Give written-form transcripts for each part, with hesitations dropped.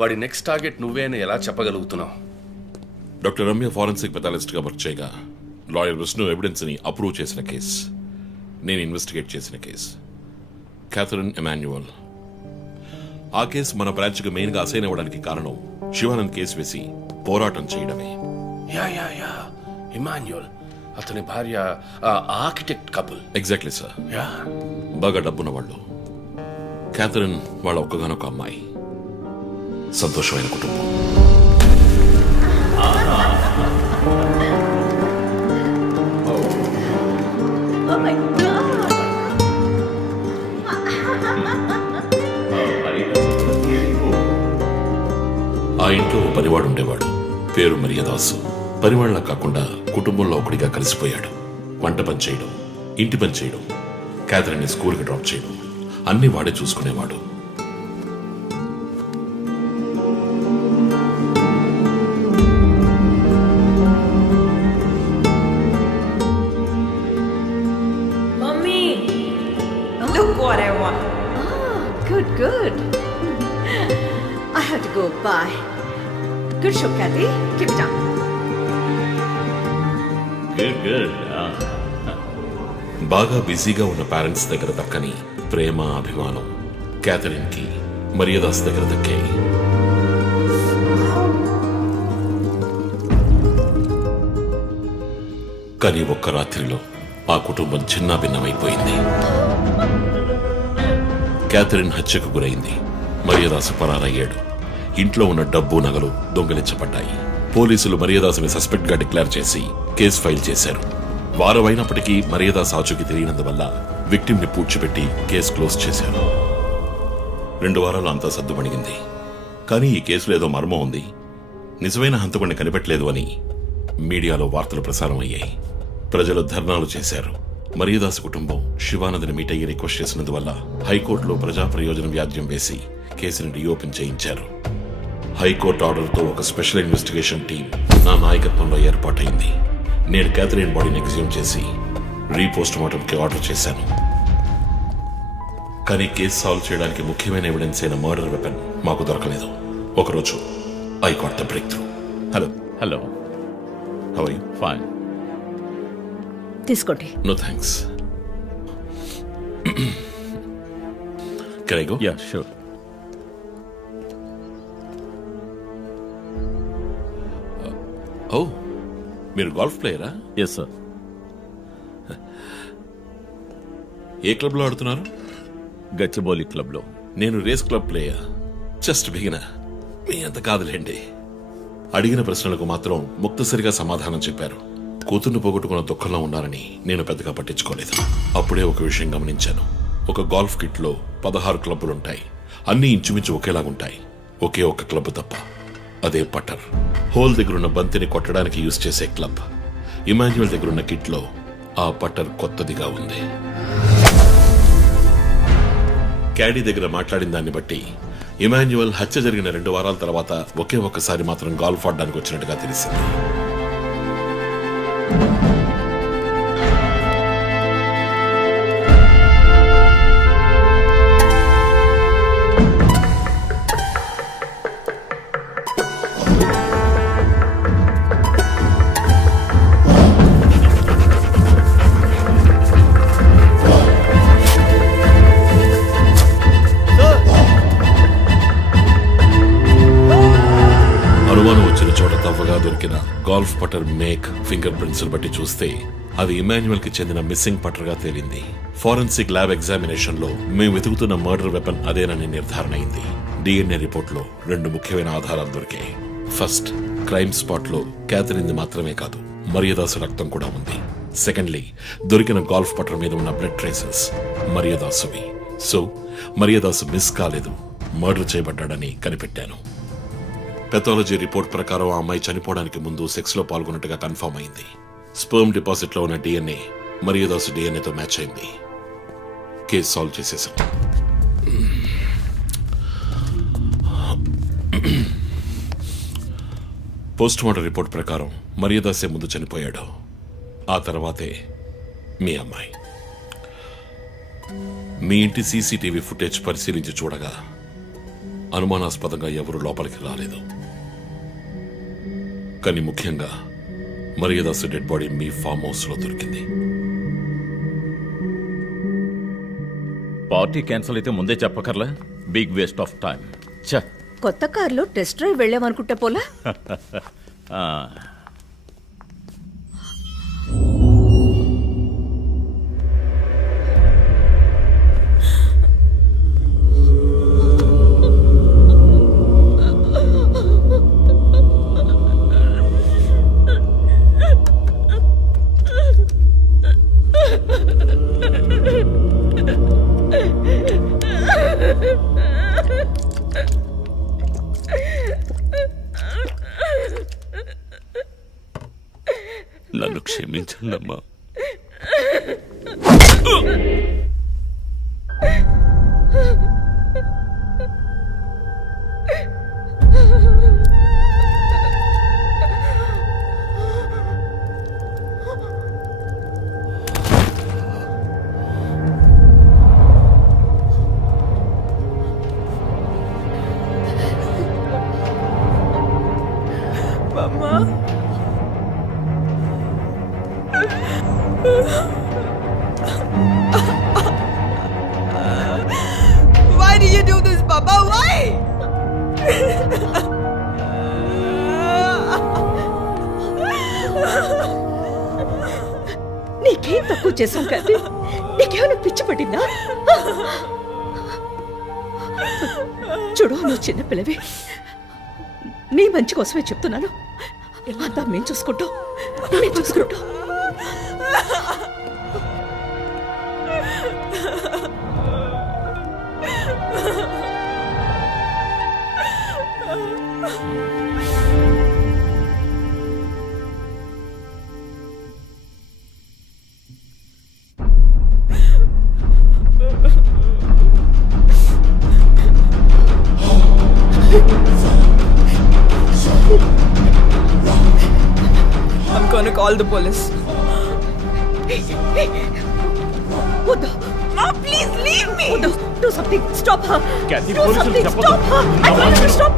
వాడి next target నువ్వే అని ఎలా చెప్పగలుగుతున్నావు? డాక్టర్ రమ్య ఫారెన్సిక్ పెథాలజిస్ట్గా వర్క్ చేయగా లాయర్ విష్ణు ఎవిడెన్స్ని అప్రూవ్ చేసిన కేస్, నేను ఇన్వెస్టిగేట్ చేసిన కేస్. Catherine Emmanuel. ఆ కేసు మన బ్రాంచ్కి మెయిన్గా అసైన్ అవ్వడానికి కారణం శివానంద్ కేసు వేసి పోరాటం చేయడమే. యా ఇమాన్యుయల్, అతని భార్య architect couple. Exactly sir. Yeah, బాగా డబ్బున్న వాళ్ళు. క్యాథరిన్ వాళ్ళ ఒక్కగానొక అమ్మాయి. సంతోషమైన కుటుంబం. ఆ ఇంట్లో పనివాడు ఉండేవాడు, పేరు మరియదాసు. పనివాళ్ళ కాకుండా కుటుంబంలో ఒకటిగా కలిసిపోయాడు. వంట పని చేయడం, ఇంటి పని చేయడం, క్యాథరిన్ని స్కూల్కి డ్రాప్ చేయడం అన్ని వాడే చూసుకునేవాడు. Mummy, look what I want. Good. I have to go. Bye. Good show, Kathy. Keep it up. Good. బాగా బిజీగా ఉన్న పేరెంట్స్ దగ్గర దక్కని ప్రేమ, అభిమానం క్యాథరిన్ కి మరియదాస్ దగ్గర దక్కాయి. కానీ ఒక్క రాత్రిలో ఆ కుటుంబం చిన్నాభిన్నమైపోయింది. క్యాథరిన్ హత్యకు గురైంది. మరియదాసు పరారయ్యాడు. ఇంట్లో ఉన్న డబ్బు, నగలు దొంగిలించబడ్డాయి. పోలీసులు మరియదాసుని సస్పెక్ట్ గా డిక్లేర్ చేసి కేసు ఫైల్ చేశారు. వారం అయినప్పటికీ మరియదాస్ ఆచూకీ తెలియనందువల్ల విక్టిమ్ ని పూడ్చిపెట్టి కేసు క్లోజ్ చేశారు. 2 వారాలు అంతా సర్దుమణిగింది. కానీ ఈ కేసులో ఏదో మర్మం ఉంది, నిజమైన హంతకుడిని కనిపెట్టలేదు అని మీడియాలో వార్తలు ప్రసారం అయ్యాయి. ప్రజలు ధర్నాలు చేశారు. మరియదాస్ కుటుంబం శివానంద్ని మీట్ అయ్యి రిక్వెస్ట్ చేసినందువల్ల హైకోర్టులో ప్రజా ప్రయోజనం వ్యాజ్యం వేసి కేసుని రీఓపెన్ చేయించారు. హైకోర్టు ఆర్డర్తో ఒక స్పెషల్ ఇన్వెస్టిగేషన్ టీం నా నాయకత్వంలో ఏర్పాటైంది. నేను క్యాథరిన్ బాడీని ఎగ్జ్యూమ్ చేసి రీపోస్ట్ మార్టంకి ఆర్డర్ చేశాను. కానీ కేసు సాల్వ్ చేయడానికి ముఖ్యమైన ఎవిడెన్స్ అయిన మర్డర్ వెపన్ మాకు దొరకలేదు. ఒకరోజు I got the breakthrough. Hello. How are you? Fine. తీసుకోండి. No thanks. Can I go? Yeah, sure. Oh, మీరు గోల్ఫ్ ప్లేయరా? Yes sir. ఏ క్లబ్లో ఆడుతున్నారు? గచ్చిబౌలి క్లబ్లో. నేను race club player. Just beginner. మీ అంత కాదులేండి. అడిగిన ప్రశ్నలకు మాత్రం ముక్తసరిగా సమాధానం చెప్పారు. కూతుర్ను పోగొట్టుకున్న దుఃఖంలో ఉన్నారని నేను పెద్దగా పట్టించుకోలేదు. అప్పుడే ఒక విషయం గమనించాను. ఒక గోల్ఫ్ కిట్లో 16 క్లబ్బులుంటాయి. అన్నీ ఇంచుమించు ఒకేలాగుంటాయి. ఒకే ఒక్క క్లబ్ తప్ప, అదే పట్టర్. హోల్ దగ్గరున్న బంతిని కొట్టడానికి యూజ్ చేసే క్లబ్. ఇమాన్యుయల్ దగ్గరున్న కిట్లో ఆ పట్టర్ కొత్తదిగా ఉంది. క్యాడీ దగ్గర మాట్లాడిన దాన్ని బట్టి ఇమాన్యుయల్ హత్య జరిగిన 2 వారాల తర్వాత ఒకే ఒక్కసారి మాత్రం గోల్ఫ్ ఆడడానికి వచ్చినట్టుగా తెలిసింది. అనుమానం వచ్చిన చోట తవ్వగా దొరికిన గోల్ఫ్ పట్టర్ మేక్, ఫింగర్ ప్రింట్స్ బట్టి చూస్తే అది ఇమాన్యుయల్ కి చెందిన మిస్సింగ్ పట్టర్ గా తేలింది. ఫోరెన్సిక్ ల్యాబ్ ఎగ్జామినేషన్ లో మేము వెతుకుతున్న మర్డర్ వెపన్ అదేనని నిర్ధారణ అయింది. డిఎన్ఏ రిపోర్ట్ లో 2 ముఖ్యమైన ఆధారాలు దొరికాయి. ఫస్ట్, క్రైమ్ స్పాట్ లో క్యాథరిన్ మాత్రమే కాదు, మరియదాసు రక్తం కూడా ఉంది. సెకండ్లీ, దొరికిన గోల్ఫ్ పట్టర్ మీద ఉన్న బ్లడ్ ట్రేసెస్ మరియదాసువి. సో మరియదాసు మిస్ కాలేదు, మర్డర్ చేయబడ్డాడని కనిపెట్టాను. పెథాలజీ రిపోర్ట్ ప్రకారం ఆ అమ్మాయి చనిపోవడానికి ముందు సెక్స్ లో పాల్గొన్నట్టుగా కన్ఫర్మ్ అయింది. స్పర్మ్ డిపాజిట్ లో ఉన్న డిఎన్ఏ మరియదాసు డిఎన్ఏతో మ్యాచ్ అయింది. కేసు సాల్వ్ చేసేసాం. పోస్ట్ మార్టం రిపోర్ట్ ప్రకారం మరియదాసే ముందు చనిపోయాడు. ఆ తర్వాతే మీ అమ్మాయి. మీ ఇంటి సీసీటీవీ ఫుటేజ్ పరిశీలించి చూడగా అనుమానాస్పదంగా ఎవరూ లోపలికి రాలేదు. కానీ ముఖ్యంగా మరియదాసు డెడ్ బాడీ మీ ఫామ్ హౌస్ లో దొరికింది. పార్టీ క్యాన్సిల్ అయితే ముందే చెప్పకర్లా? Big waste of time. కొత్త కారులో టెస్ట్ డ్రైవ్ వెళ్ళామనుకుంటే పోలా? నన్ను క్షమించండమ్మా. Why do you do this, Papa? Why? నీకేం తక్కువ చేశాం కదా? నీకేమైనా పిచ్చి పట్టిందా? చూడు, నువ్వు చిన్నపిల్లవి. నీ మంచి కోసమే చెప్తున్నాను. అంతా మేము చూసుకుంటాం. I'm gonna call the police. వద్దు. No, please leave me. వద్దు. Do something. Stop her. Kathy, Do పోలీసులు something. చెప్పొద్దు. Stop her. I told you to stop.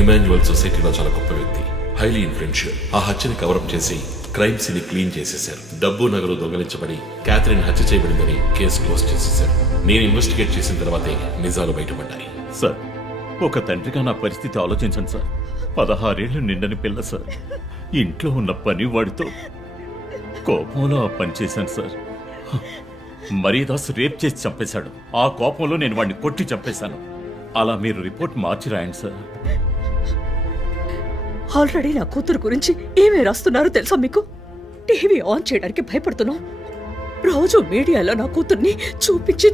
Emmanuel సొసైటీలో చాలా గొప్ప వ్యక్తి, హైలీ ఇన్ఫ్లుయెన్షియల్. ఆ హత్యని కవరప్ చేసి క్రైమ్ సీన్ క్లీన్ చేసేశారు. డబ్బు నగలు దొంగలించబడి క్యాథరిన్ హత్య చేయబడిందని కేసు క్లోజ్ చేసేశారు. నేను ఇన్వెస్టిగేట్ చేసిన తర్వాతే నిజాలు బయటపడ్డాయి. సార్, ఒక తండ్రిగా నా పరిస్థితి ఆలోచించండి సార్. 16 ఏళ్లు నిండని పిల్ల సార్. ఇంట్లో ఉన్న పని వాడితో కోపంలో ఆ పని చేశాను సార్. మరియదాస్ రేప్ చేసి చంపేశాడు. ఆ కోపంలో నేను వాడిని కొట్టి చంపేశాను. అలా మీరు రిపోర్ట్ మార్చి రాయండి సార్. ఆల్రెడీ నా కూతురు గురించి ఏమేమి రాస్తున్నారో తెలుసా మీకు? టీవీ ఆన్ చేయడానికి భయపడుతున్నాం. రోజు మీడియాలో నా కూతుర్ని చూపించి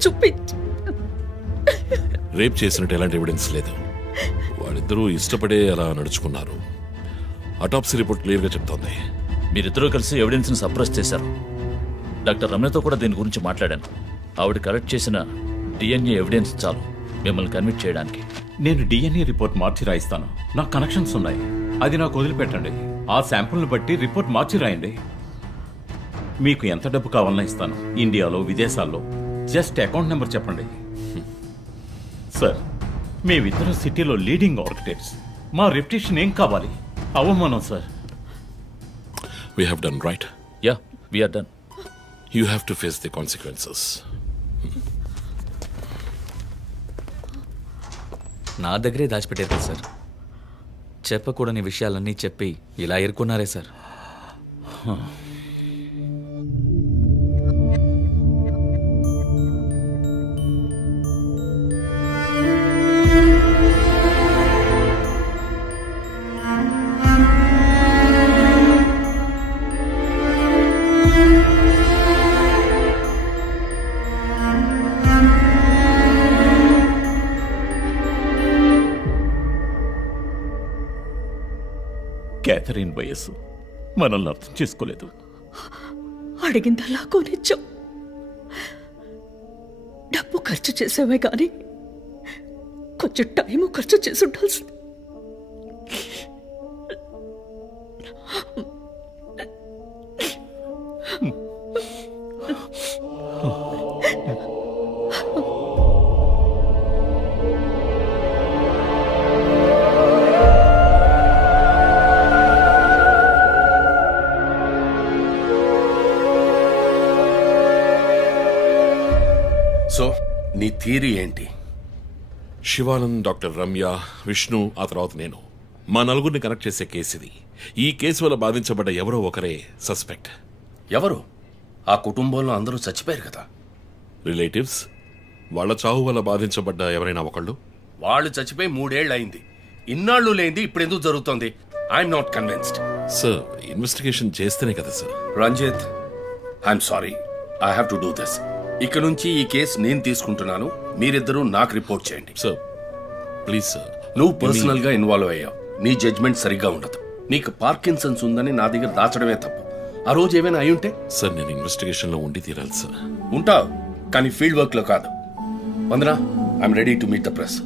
రేప్ చేసినట్టు ఎలాంటి ఎవిడెన్స్ లేదు. వాళ్ళిద్దరూ ఇష్టపడే అలా నడుచుకున్నారు. అటాప్సీ రిపోర్ట్ క్లియర్ గా చెప్తోంది. మీరిద్దరూ కలిసి ఎవిడెన్స్ ని సప్రెస్ చేశారు. డాక్టర్ రమ్యతో కూడా దీని గురించి మాట్లాడాను. ఆవిడ కలెక్ట్ చేసిన డిఎన్ఏ ఎవిడెన్స్ చాలు మిమ్మల్ని కన్విట్ చేయడానికి. నేను డిఎన్ఏ రిపోర్ట్ మార్చి రాయిస్తాను. నాకు కనెక్షన్స్ ఉన్నాయి. అది నాకు వదిలిపెట్టండి. ఆ శాంపుల్ని బట్టి రిపోర్ట్ మార్చి రాయండి. మీకు ఎంత డబ్బు కావాలన్నా ఇస్తాను. ఇండియాలో, విదేశాల్లో. జస్ట్ అకౌంట్ నెంబర్ చెప్పండి. సార్, మేమిద్దరం సిటీలో లీడింగ్ ఆర్కిటెక్ట్స్. మా రెప్యుటేషన్ ఏం కావాలి? అవమానం sir. We have done right. Yeah, we are done. You have to face the consequences. నా దగ్గరే దాచిపెట్టారు కదా సార్. చెప్పకూడని విషయాలన్నీ చెప్పి ఇలా ఇరుక్కున్నారే సార్. క్యాథరిన్ వయస్సు మనల్ని అర్థం చేసుకోలేదు. అడిగిందల్లా కొనిచ్చాం. డబ్బు ఖర్చు చేసామే కానీ కొంచెం టైము ఖర్చు చేసి ఉండాల్సింది. సో నీ థియరీ ఏంటి? శివానంద్, డాక్టర్ రమ్య, విష్ణు, ఆ తర్వాత నేను, మా నలుగురిని కనెక్ట్ చేసే కేసు ఇది. ఈ కేసు వల్ల బాధించబడ్డ ఎవరో ఒకరే సస్పెక్ట్. ఎవరు? ఆ కుటుంబంలో అందరూ చచ్చిపోయారు కదా. రిలేటివ్స్. వాళ్ళ చావు వల్ల బాధించబడ్డ ఎవరైనా ఒకళ్ళు. వాళ్ళు చచ్చిపోయి 3 ఏళ్ళు అయింది. ఇన్నాళ్ళు లేనిది ఇప్పుడు ఎందుకు జరుగుతోంది? I'm not convinced. Sir, investigation చేస్తేనే కదా sir. Ranjit, I'm sorry, I have to do this. ఇక నుంచి ఈ కేసు నేను తీసుకుంటున్నాను. మీరిద్దరూ నాకు రిపోర్ట్ చేయండి. Sir please sir. నువ్వు పర్సనల్ గా ఇన్వాల్వ్ అయ్యావు. నీ జడ్జ్మెంట్ సరిగ్గా ఉండదు. నీకు పార్కిన్సన్స్ ఉందని నా దగ్గర దాచడమే తప్పు. ఆ రోజు ఏమైనా అయి ఉంటే? సార్, నేను ఇన్వెస్టిగేషన్ లో ఉండి తీరాలి సార్. ఉంటావు, కానీ ఫీల్డ్ వర్క్ లో కాదు. Vandana, I'm ready to meet the press.